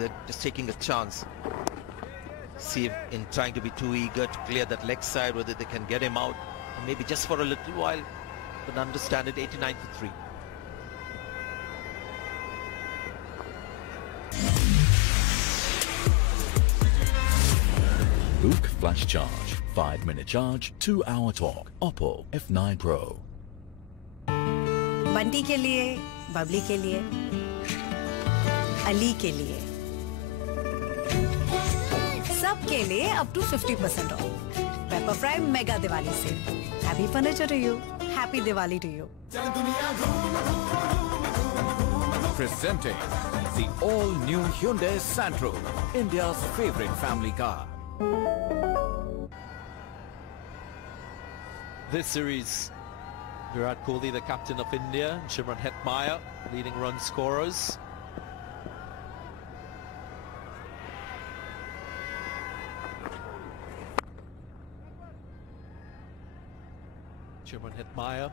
they're just taking a chance. See if in trying to be too eager to clear that leg side, whether they can get him out, and maybe just for a little while, but understand it. 89 for 3. Book Flash Charge. 5-minute charge, 2-hour talk. Oppo F9 Pro. Bunty के लिए, बबली के लिए, अली के लिए, सबके लिए up to 50% off. Pepper Fry Mega Diwali Sale. Happy furniture to you. Happy Diwali to you. Presenting the all-new Hyundai Santro, India's favorite family car. This series, Virat Kohli, the captain of India, Shimron Hetmyer, leading run scorers. Shimron Hetmyer,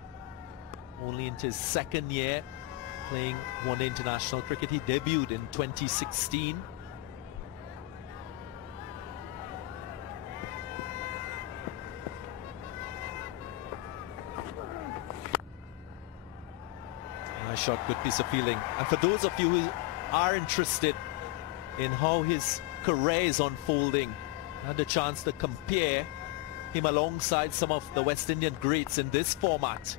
only into his second year playing one-day international cricket. He debuted in 2016. Nice shot, good piece of fielding. And for those of you who are interested in how his career is unfolding, I had a chance to compare him alongside some of the West Indian greats in this format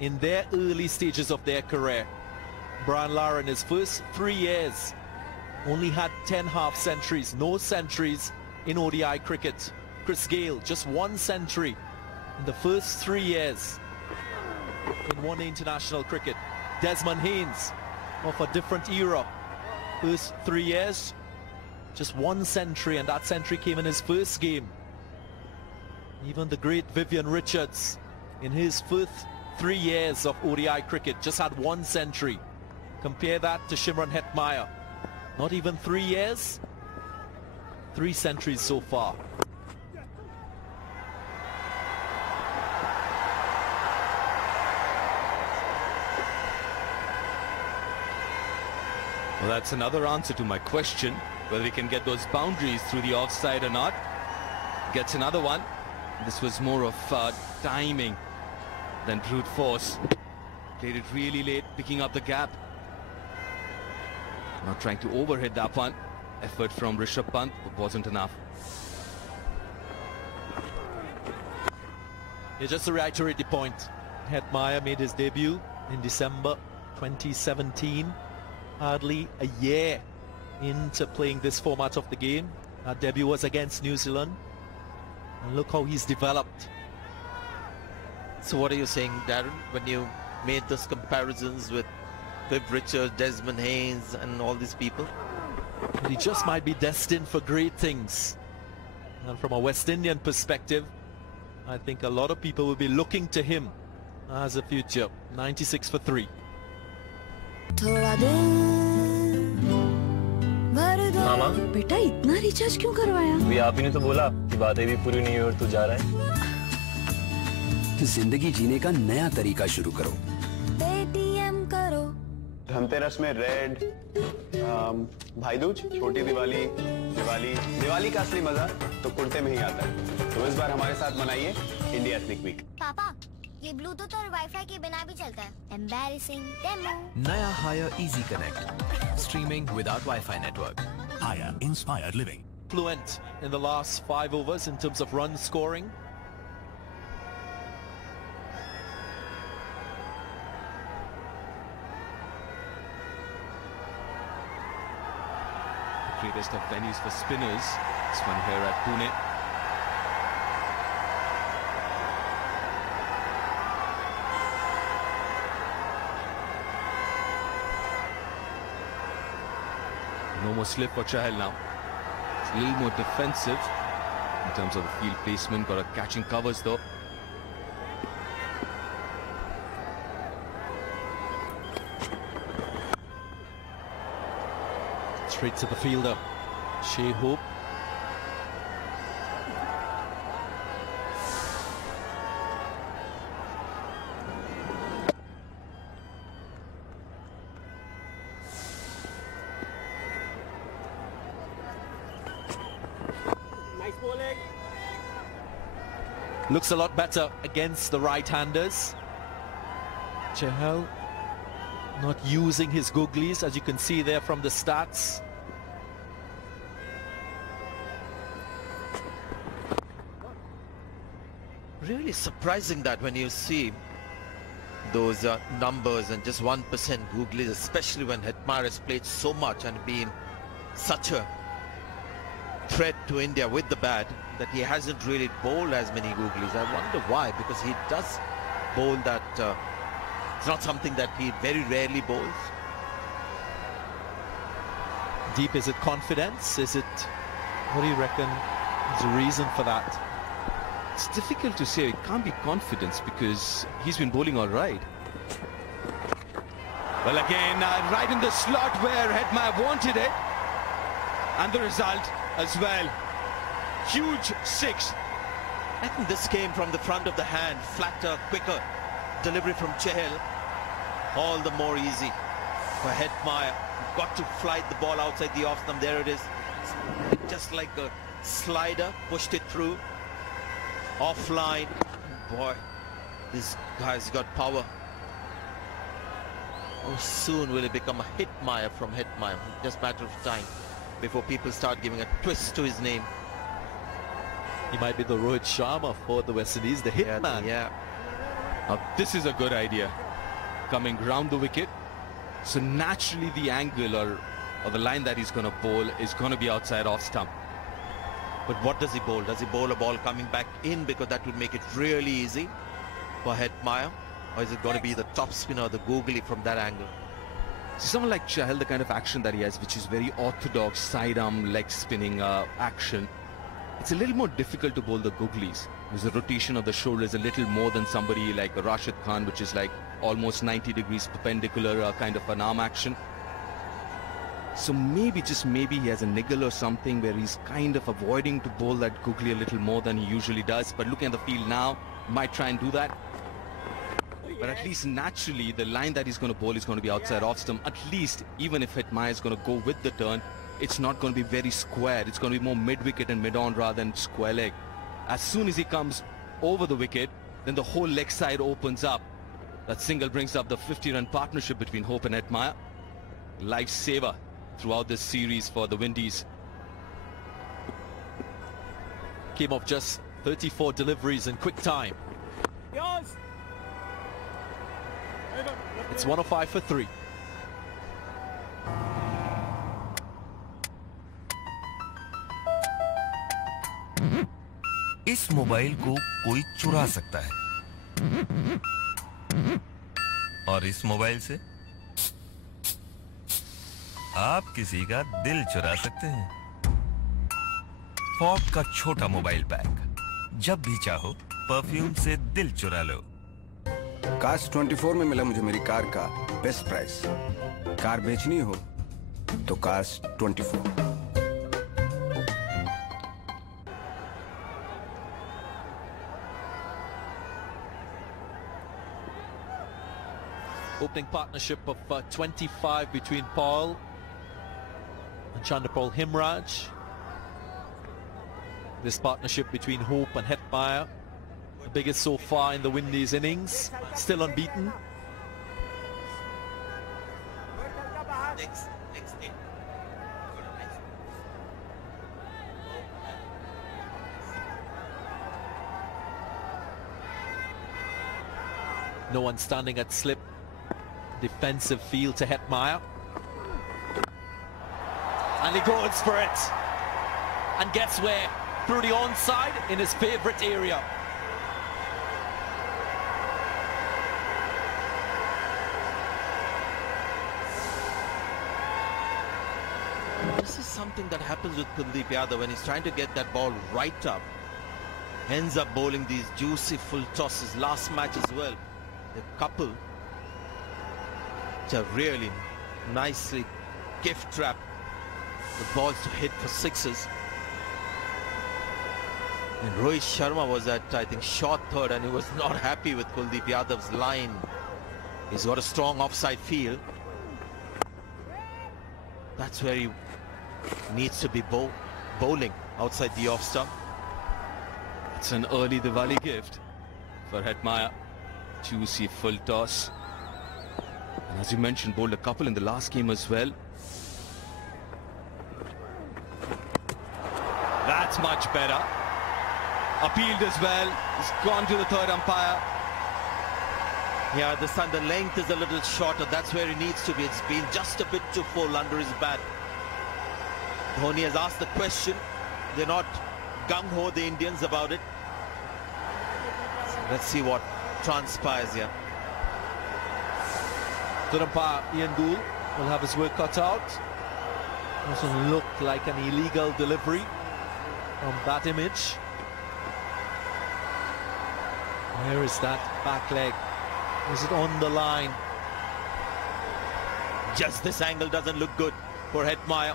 in their early stages of their career. Brian Lara in his first 3 years only had 10 half centuries, no centuries in ODI cricket. Chris Gale, just 1 century in the first 3 years in one-day international cricket. Desmond Haynes, of a different era. First 3 years, just 1 century, and that century came in his first game. Even the great Vivian Richards, in his first 3 years of ODI cricket, just had 1 century. Compare that to Shimron Hetmyer. Not even 3 years, 3 centuries so far. Well, that's another answer to my question, whether he can get those boundaries through the offside or not. Gets another one. This was more of timing than brute force. Played it really late, picking up the gap. Not trying to overhit that one. Effort from Rishabh Pant, but wasn't enough. Yeah, just to reiterate the point, Hetmyer made his debut in December 2017. Hardly a year into playing this format of the game. Our debut was against New Zealand. And look how he's developed. So what are you saying, Darren, when you made those comparisons with Viv Richards, Desmond Haynes and all these people? But he just might be destined for great things. And from a West Indian perspective, I think a lot of people will be looking to him as a future. 96 for 3. मामा बेटा इतना recharge क्यों करवाया? भी आप ही ने तो बोला कि बातें भी पूरी नहीं हुई और तू जा रहा है। जिंदगी जीने का नया तरीका शुरू करो। पेटीएम करो। धनतेरस में रेड, भाई दूज, छोटी दिवाली, दिवाली का असली मजा तो कुर्ते में ही आता है। तो इस बार हमारे साथ मनाइए इंडिया एथनिक वीक। पापा, ये ब्लूटूथ और वाईफाई के बिना भी चलता है। Embarrassing demo. Naya Hire Easy Connect. Streaming without Wi-Fi network. Hire Inspired Living. Fluent in the last 5 overs in terms of run scoring. The greatest of venues for spinners. This one here at Pune. No more slip for Chahal now. It's a little more defensive in terms of the field placement. Got a catching covers though. Straight to the fielder, Shea Hope. Looks a lot better against the right-handers. Chahal not using his googlies, as you can see there from the stats. Really surprising that when you see those numbers and just 1% googlies, especially when Hetmyer has played so much and been such a threat to India with the bat, that he hasn't really bowled as many googlies. I wonder why, because he does bowl that. It's not something that he very rarely bowls. Deep, is it confidence? Is it, what do you reckon is the reason for that? It's difficult to say. It can't be confidence because he's been bowling all right. Well, again, right in the slot where Hetmyer wanted it. And the result as well. Huge six. I think this came from the front of the hand, flatter, quicker delivery from Chahal. All the more easy for Hetmyer. Got to flight the ball outside the off stump. There it is. Just like a slider, pushed it through. Offline. Boy, this guy's got power. How soon will it become a Hetmyer from Hetmyer? Just a matter of time before people start giving a twist to his name. He might be the Rohit Sharma for the West Indies, the hitman. Yeah. Now, this is a good idea. Coming round the wicket. So naturally the angle or the line that he's going to bowl is going to be outside off stump. But what does he bowl? Does he bowl a ball coming back in, because that would make it really easy for Hetmyer? Or is it going to be the top spinner, the googly from that angle? So someone like Chahal, the kind of action that he has, which is very orthodox side arm leg spinning action, it's a little more difficult to bowl the googlies, because the rotation of the shoulder is a little more than somebody like Rashid Khan, which is like almost 90 degrees perpendicular kind of an arm action. So maybe, just maybe, he has a niggle or something where he's kind of avoiding to bowl that googly a little more than he usually does. But looking at the field now, might try and do that. But at least naturally, the line that he's going to bowl is going to be outside off stump. At least, even if Hetmyer is going to go with the turn, it's not going to be very square. It's going to be more mid-wicket and mid-on rather than square leg. As soon as he comes over the wicket, then the whole leg side opens up. That single brings up the 50-run partnership between Hope and Hetmyer. Lifesaver throughout this series for the Windies. Came off just 34 deliveries in quick time. It's 105 for 3. इस mobile को कोई चुरा सकता है और इस mobile से आप किसी का दिल चुरा सकते हैं। फॉग का छोटा मोबाइल पैक, जब भी चाहो परफ्यूम से दिल चुरा लो। काश 24 में मिला मुझे मेरी कार का बेस्ट प्राइस। कार बेचनी हो तो काश 24। Opening partnership of 25 between Paul and Chandrapal Himraj. This partnership between Hope and Hetmyer, the biggest so far in the Windies innings, still unbeaten. No one standing at slip. Defensive field to Hetmyer. And he goes for it. And gets where? Through the onside in his favourite area. This is something that happens with Kuldeep Yadav when he's trying to get that ball right up. Ends up bowling these juicy full tosses. Last match as well. A couple which are really nicely gift trap the balls to hit for sixes. And Rohit Sharma was at, I think, short third, and he was not happy with Kuldeep Yadav's line. He's got a strong offside field. That's where he needs to be bowling, outside the off stump. That's an early Diwali gift for Hetmyer. Juicy full toss. And as you mentioned, bowled a couple in the last game as well. That's much better. Appealed as well. He's gone to the third umpire. Yeah, this time the length is a little shorter. That's where he needs to be. It's been just a bit too full under his bat. Dhoni has asked the question. They're not gung-ho, the Indians, about it. So let's see what transpires here. Third umpire Ian Gould will have his work cut out. Doesn't look like an illegal delivery from that image. Where is that back leg? Is it on the line? Just this angle doesn't look good for Hetmyer.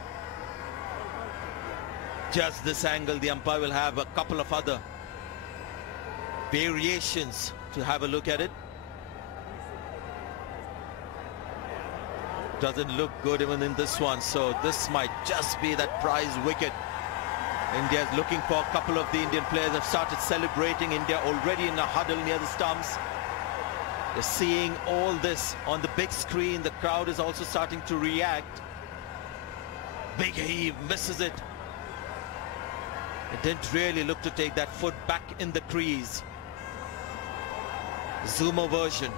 Just this angle, the umpire will have a couple of other variations to have a look at it. Doesn't look good even in this one, so this might just be that prize wicket. India is looking for a couple of the Indian players have started celebrating. India already in a huddle near the stumps. They're seeing all this on the big screen. The crowd is also starting to react. Big heave, misses it. It didn't really look to take that foot back in the crease. Zoomer version.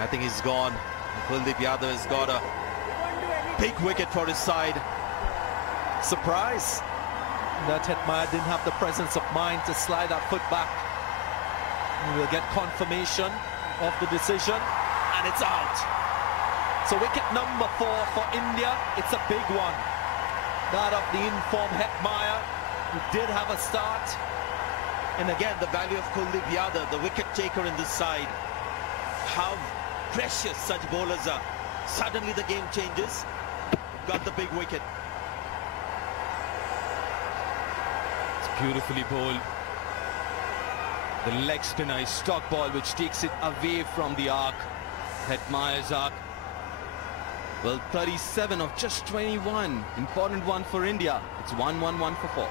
I think he's gone. Kuldeep Yadav has got a big wicket for his side. Surprise that Hetmyer didn't have the presence of mind to slide that foot back. We will get confirmation of the decision, and it's out. So wicket number 4 for India. It's a big one. That of the informed Hetmyer, who did have a start. And again, the value of Kuldeep Yadav, the wicket taker in this side. How precious such bowlers are. Suddenly the game changes. Got the big wicket. It's beautifully bowled. The leg spinner is stock ball, which takes it away from the arc. Hetmyer's arc. Well, 37 of just 21. Important one for India. It's 1-1-1 for 4.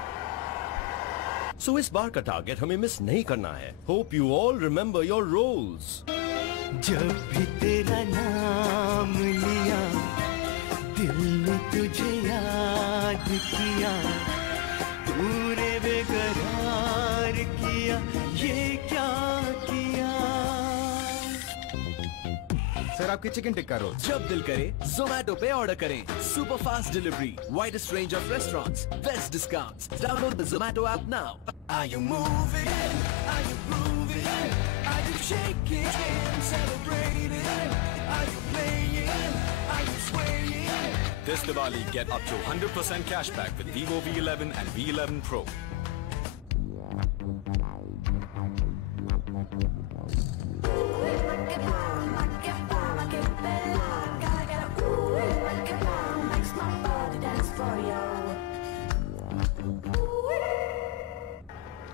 So इस बार का target हमें miss नहीं करना है. Hope you all remember your roles. जब भी तेरा नाम लिया, दिल ने तुझे याद किया, तूने बेकरार किया, ये क्या किया? सर आपकी चिकन टिक्का रोल. जब दिल करे Zomato पे ऑर्डर करें. Super fast delivery, widest range of restaurants, best discounts. Download the Zomato app now. Are you moving? Are you grooving? Are you shaking and celebrating? Are you playing? Are you swaying? This Diwali, get up to 100% cashback with Vivo V11 and V11 Pro.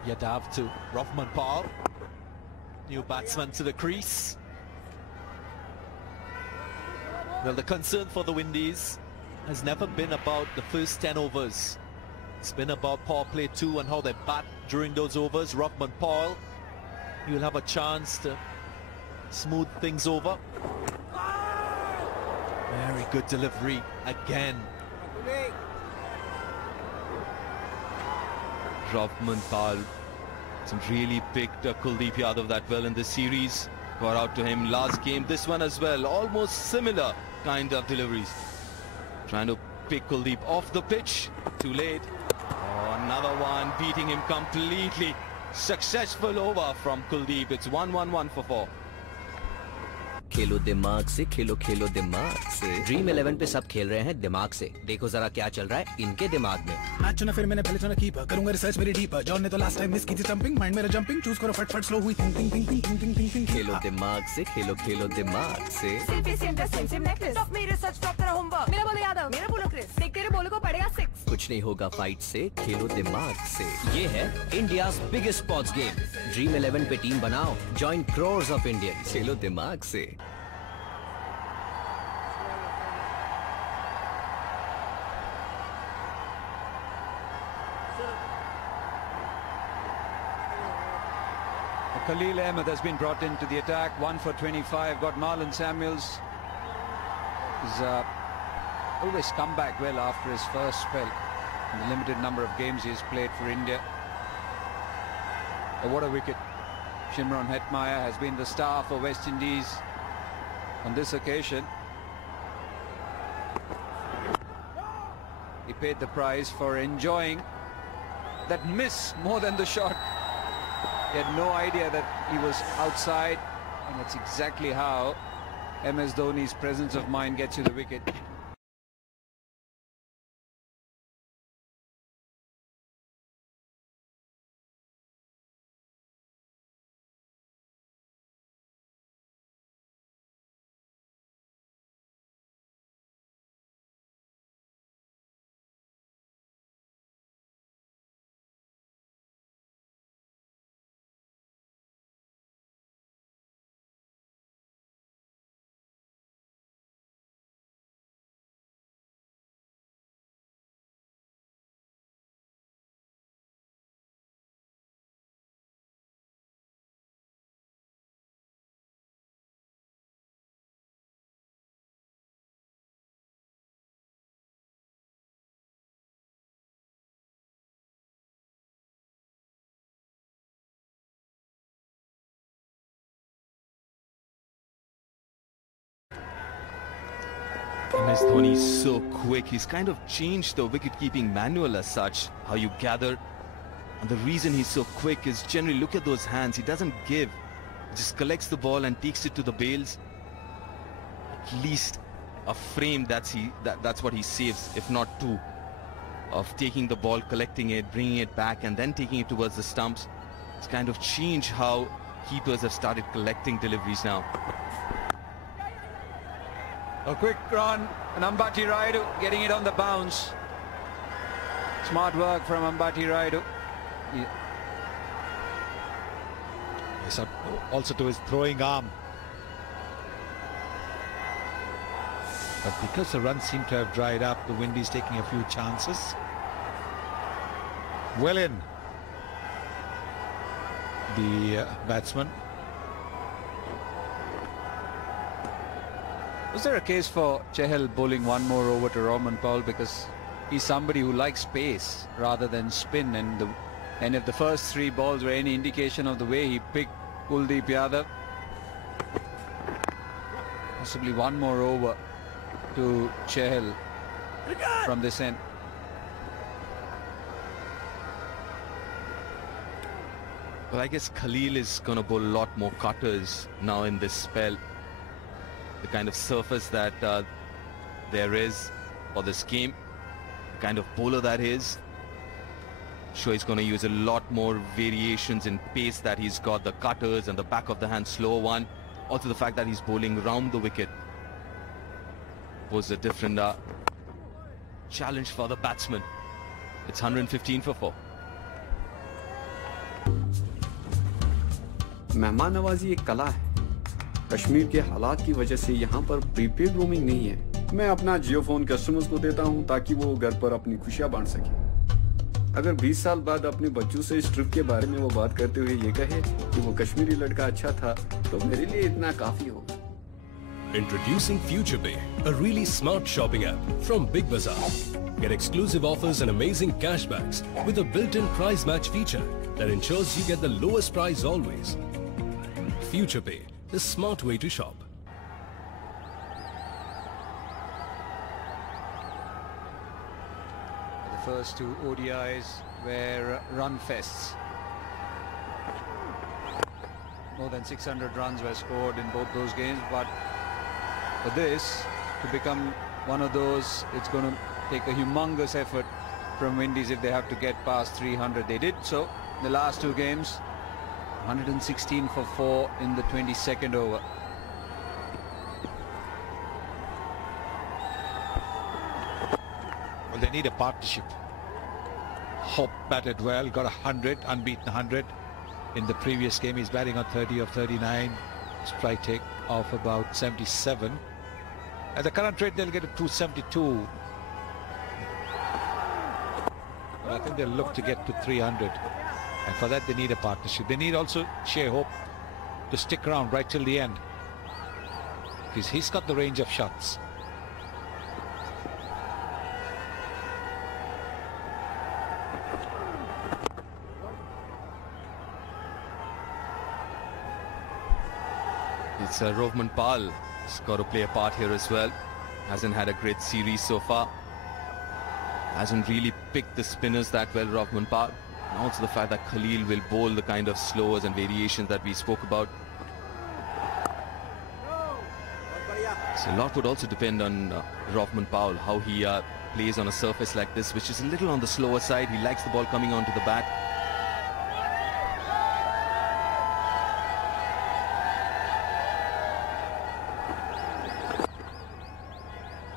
Yadav to Rahman Paul. New batsman to the crease. Well, the concern for the Windies has never been about the first 10 overs. It's been about power play 2 and how they bat during those overs. Rahman Paul, you'll have a chance to smooth things over. Very good delivery again. Rahman Paul really picked Kuldeep Yadav that well in this series. Got out to him last game. This one as well. Almost similar kind of deliveries. Trying to pick Kuldeep off the pitch. Too late. Oh, another one beating him completely. Successful over from Kuldeep. It's 1-1-1 for 4. खेलो दिमाग से, खेलो खेलो दिमाग से. Dream 11 पे सब खेल रहे हैं दिमाग से. देखो जरा क्या चल रहा है इनके दिमाग में. मैच चुना फिर मैंने पहले चुना कीपर. करूंगा रिसर्च मेरी डीपर. जॉन ने तो लास्ट टाइम मिस की थी जंपिंग. माइंड मेरा जंपिंग. चूज करो फट फट स्लो हुई think think think think think think think. खेलो दिमाग से, खेलो खेलो दिमाग से. कुछ नहीं होगा फाइट से, खेलो दिमाग से. ये है India's biggest sports game. Dream 11 पे टीम बनाओ. Join crores of Indians. खेलो दिमाग से. Khalil Ahmed has been brought into the attack. 1 for 25. Got Marlon Samuels. He's always come back well after his first spell in the limited number of games he has played for India. Oh, what a wicket. Shimron Hetmyer has been the star for West Indies on this occasion. He paid the price for enjoying that miss more than the shot. He had no idea that he was outside, and that's exactly how MS Dhoni's presence of mind gets you the wicket. MS Dhoni is so quick. He's kind of changed the wicket-keeping manual as such, how you gather. And the reason he's so quick is generally, look at those hands. He doesn't give. He just collects the ball and takes it to the bails. At least a frame, that's what he saves, if not two, of taking the ball, collecting it, bringing it back, and then taking it towards the stumps. It's kind of changed how keepers have started collecting deliveries now. A quick run, and Ambati Rayudu getting it on the bounce. Smart work from Ambati Rayudu. Yes, also to his throwing arm. But because the runs seem to have dried up, the Windies taking a few chances. Well in, the batsman. Was there a case for Chahal bowling one more over to Roman Paul, because he's somebody who likes pace rather than spin, and if the first three balls were any indication of the way he picked Kuldeep Yadav, possibly one more over to Chahal from this end. Well, I guess Khalil is going to bowl a lot more cutters now in this spell. The kind of surface that there is for this game, the kind of bowler that is. Sure, he's going to use a lot more variations in pace that he's got, the cutters and the back of the hand slower one. Also the fact that he's bowling round the wicket was a different challenge for the batsman. It's 115 for 4. मेहमान नवाजी एक कला है। कश्मीर के हालात की वजह से यहाँ पर प्रीपेड रोमिंग नहीं है। मैं अपना जियो फोन कस्टमर्स को देता हूँ ताकि वो घर पर अपनी खुशियाँ बांट सकें। अगर 20 साल बाद अपने बच्चों से इस ट्रिप के बारे में वो बात करते हुए ये कहे कि वो कश्मीरी लड़का अच्छा था, तो मेरे लिए इतना काफी होगा। Introducing FuturePay, a really smart shopping app from Big Bazaar. Get exclusive offers and amazing cashbacks with a built-in price match feature that ensures you get the lowest price always. FuturePay, the smart way to shop. The first two ODIs were run fests. More than 600 runs were scored in both those games, but for this to become one of those, it's going to take a humongous effort from Windies if they have to get past 300. They did so in the last two games. 116 for 4 in the 22nd over. Well, they need a partnership. Hope batted well, got 100, unbeaten 100. In the previous game, he's batting on 30 of 39. Strike take of about 77. At the current rate, they'll get a 272. But I think they'll look to get to 300. And for that, they need a partnership. They need also Shea Hope to stick around right till the end, because he's got the range of shots. It's Rohman Pal has got to play a part here as well. Hasn't had a great series so far. Hasn't really picked the spinners that well, Rohman Pal. And also the fact that Khalil will bowl the kind of slowers and variations that we spoke about. So a lot would also depend on Rohman Pal, how he plays on a surface like this, which is a little on the slower side. He likes the ball coming onto the bat.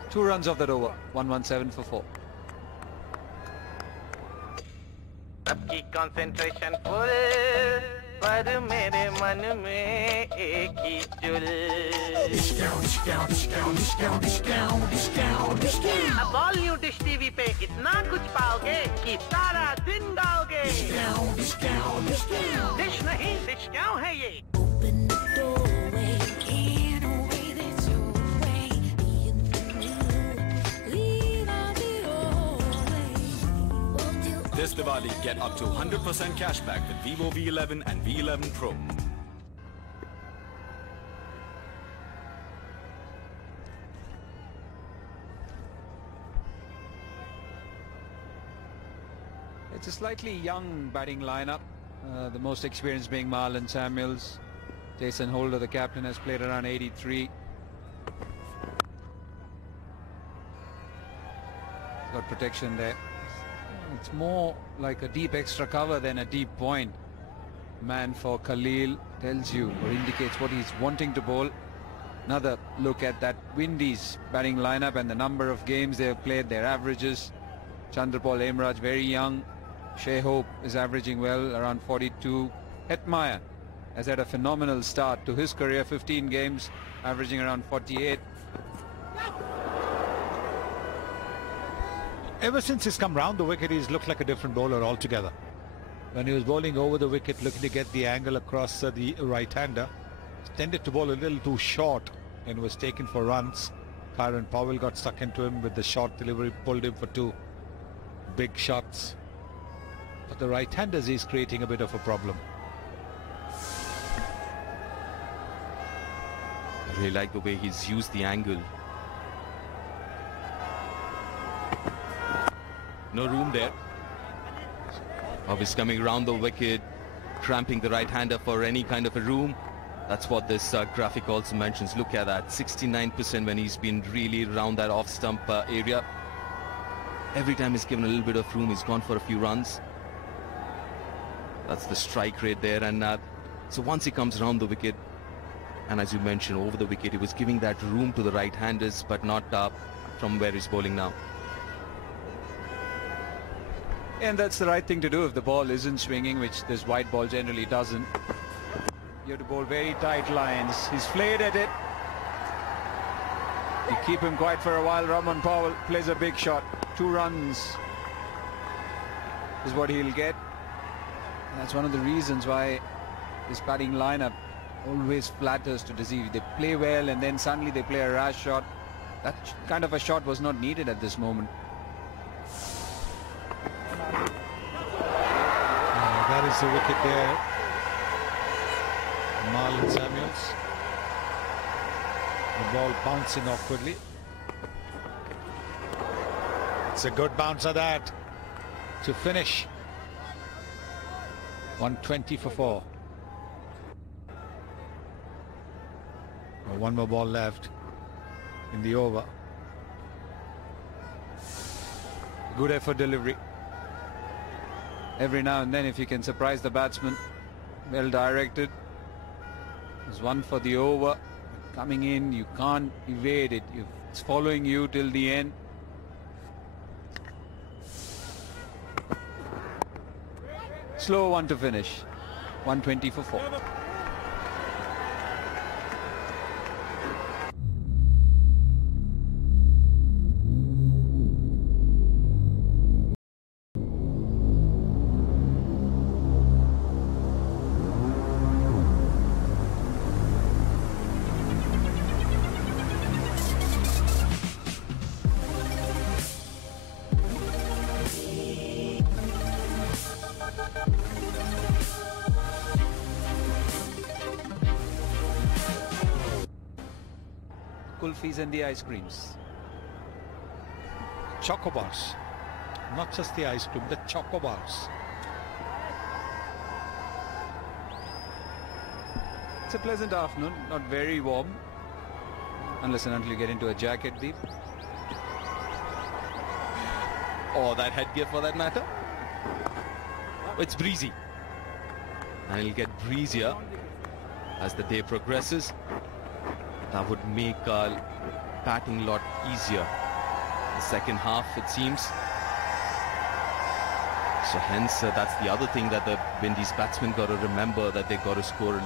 Two runs off that over. 117 for 4. सबकी concentration full पर मेरे मन में एक ही चुल अब all new dish TV पे इतना कुछ पाओगे कि सारा दिन गाओगे डिश नहीं डिश क्यों है ये This Diwali, get up to 100% cashback with Vivo V11 and V11 Pro. It's a slightly young batting lineup. The most experienced being Marlon Samuels. Jason Holder, the captain, has played around 83. Got protection there. It's more like a deep extra cover than a deep point. Man for Khalil tells you or indicates what he's wanting to bowl. Another look at that Windies batting lineup and the number of games they have played, their averages. Chandrapal Emraj, very young. Shea Hope is averaging well, around 42. Hetmeyer has had a phenomenal start to his career, 15 games, averaging around 48. Ever since he's come round the wicket, he's looked like a different bowler altogether. When he was bowling over the wicket, looking to get the angle across the right-hander, tended to bowl a little too short and was taken for runs. Kyron Powell got stuck into him with the short delivery, pulled him for 2 big shots. But the right-handers, he's creating a bit of a problem. I really like the way he's used the angle. No room there. He's coming around the wicket, cramping the right-hander for any kind of a room. That's what this graphic also mentions. Look at that, 69% when he's been really around that off-stump area. Every time he's given a little bit of room, he's gone for a few runs. That's the strike rate there. And so once he comes around the wicket, and as you mentioned, over the wicket, he was giving that room to the right-handers, but not from where he's bowling now. And that's the right thing to do if the ball isn't swinging, which this white ball generally doesn't. You have to bowl very tight lines. He's flayed at it. You keep him quiet for a while. Rohman Powell plays a big shot. 2 runs is what he'll get. And that's one of the reasons why this batting lineup always flatters to deceive. They play well and then suddenly they play a rash shot. That kind of a shot was not needed at this moment. That is the wicket there. Marlon Samuels. The ball bouncing awkwardly. It's a good bounce of that to finish. 120 for 4. One more ball left in the over. Good effort delivery. Every now and then, if you can surprise the batsman, well directed. There's one for the over. Coming in, you can't evade it. It's following you till the end. Slow one to finish. 120 for 4. kulfis and the ice creams. Chocobars. Not just the ice cream, the chocobars. It's a pleasant afternoon, not very warm. Unless and until you get into a jacket, Deep. Or that headgear for that matter. It's breezy. And it'll get breezier as the day progresses. That would make our batting a lot easier. The second half, it seems. So hence, that's the other thing that the Windies batsmen got to remember, that they got to score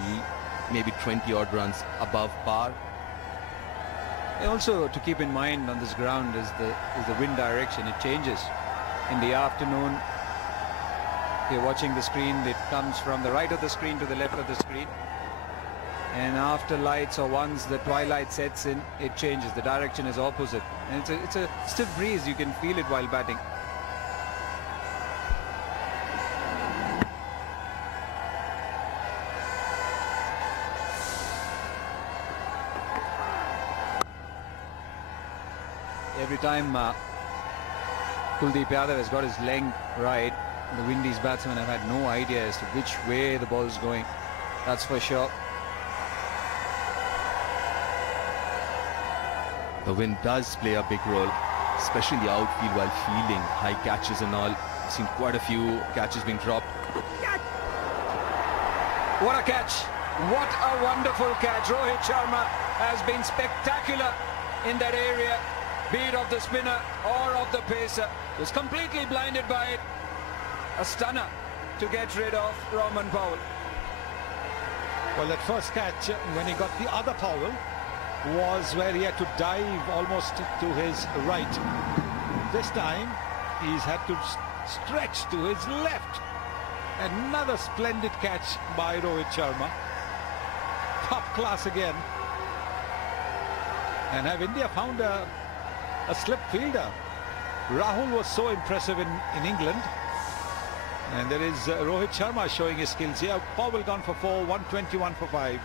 maybe 20 odd runs above par. Also, to keep in mind on this ground is the wind direction. It changes. In the afternoon, you're watching the screen, it comes from the right of the screen to the left of the screen. And after lights, or once the twilight sets in, it changes. The direction is opposite. And it's a stiff breeze. You can feel it while batting. Every time Kuldeep Yadav has got his length right, the Windies batsmen have had no idea as to which way the ball is going. That's for sure. The wind does play a big role, especially in the outfield while fielding high catches and all. I've seen quite a few catches being dropped. What a catch! What a wonderful catch! Rohit Sharma has been spectacular in that area, be it of the spinner or of the pacer. Was completely blinded by it. A stunner to get rid of Roman Powell. Well, that first catch, when he got the other Powell, was where he had to dive almost to his right. This time, he's had to stretch to his left. Another splendid catch by Rohit Sharma. Top class again. And have India found a slip fielder? Rahul was so impressive in England. And there is Rohit Sharma showing his skills here. Powell gone for 4, 121 for 5.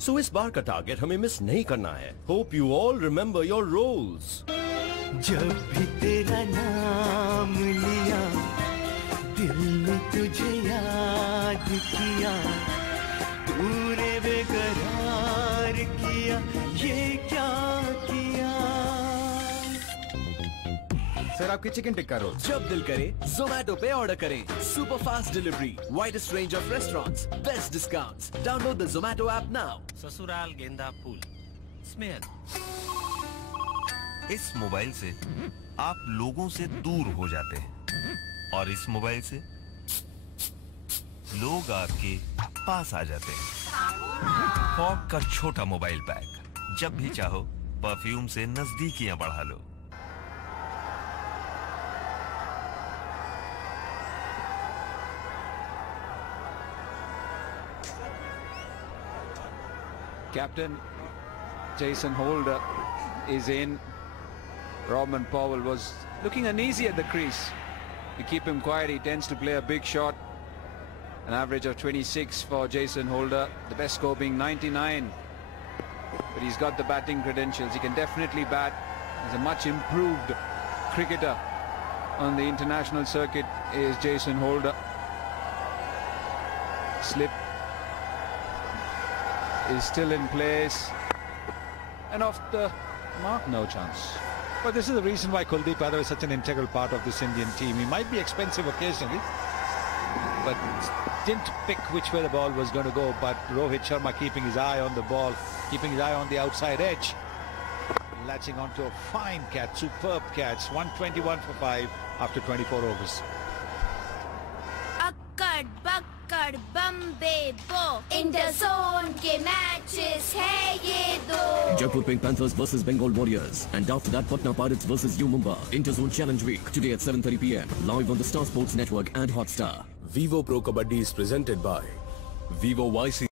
So इस बार का target हमें miss नहीं करना है. Hope you all remember your roles. जब भी तेरा नाम लिया, दिल ने तुझे याद किया, तूने बेकरार किया, ये क्या किया? सर आपकी चिकन टिक्का रोल. जब दिल करे Zomato पे ऑर्डर करें. Super fast delivery, widest range of restaurants, best discounts. Download the Zomato app now. ससुराल गेंदा फूल स्मेल. इस मोबाइल से आप लोगों से दूर हो जाते हैं और इस मोबाइल से लोग आपके पास आ जाते हैं. फॉग का छोटा मोबाइल पैक, जब भी चाहो परफ्यूम से नजदीकियां बढ़ा लो. Captain Jason Holder is in. Roman Powell was looking uneasy at the crease. To keep him quiet, he tends to play a big shot. An average of 26 for Jason Holder, the best score being 99. But he's got the batting credentials. He can definitely bat. He's a much improved cricketer on the international circuit is Jason Holder. Slip is still in place. And off the mark, no chance. But this is the reason why Kuldeep Yadav is such an integral part of this Indian team. He might be expensive occasionally, but didn't pick which way the ball was going to go. But Rohit Sharma keeping his eye on the ball, keeping his eye on the outside edge, latching onto a fine catch, superb catch, 121 for 5 after 24 overs. अक्कड़ बक्कड़ Bombay बो इंटरज़ोन के matches है ये दो. Jaipur Pink Panthers versus Bengal Warriors, and after that Patna Pirates versus U Mumbai. Interzone Challenge Week today at 7:30 p.m. live on the Star Sports Network and Hotstar. Vivo Pro Kabaddi is presented by Vivo YC.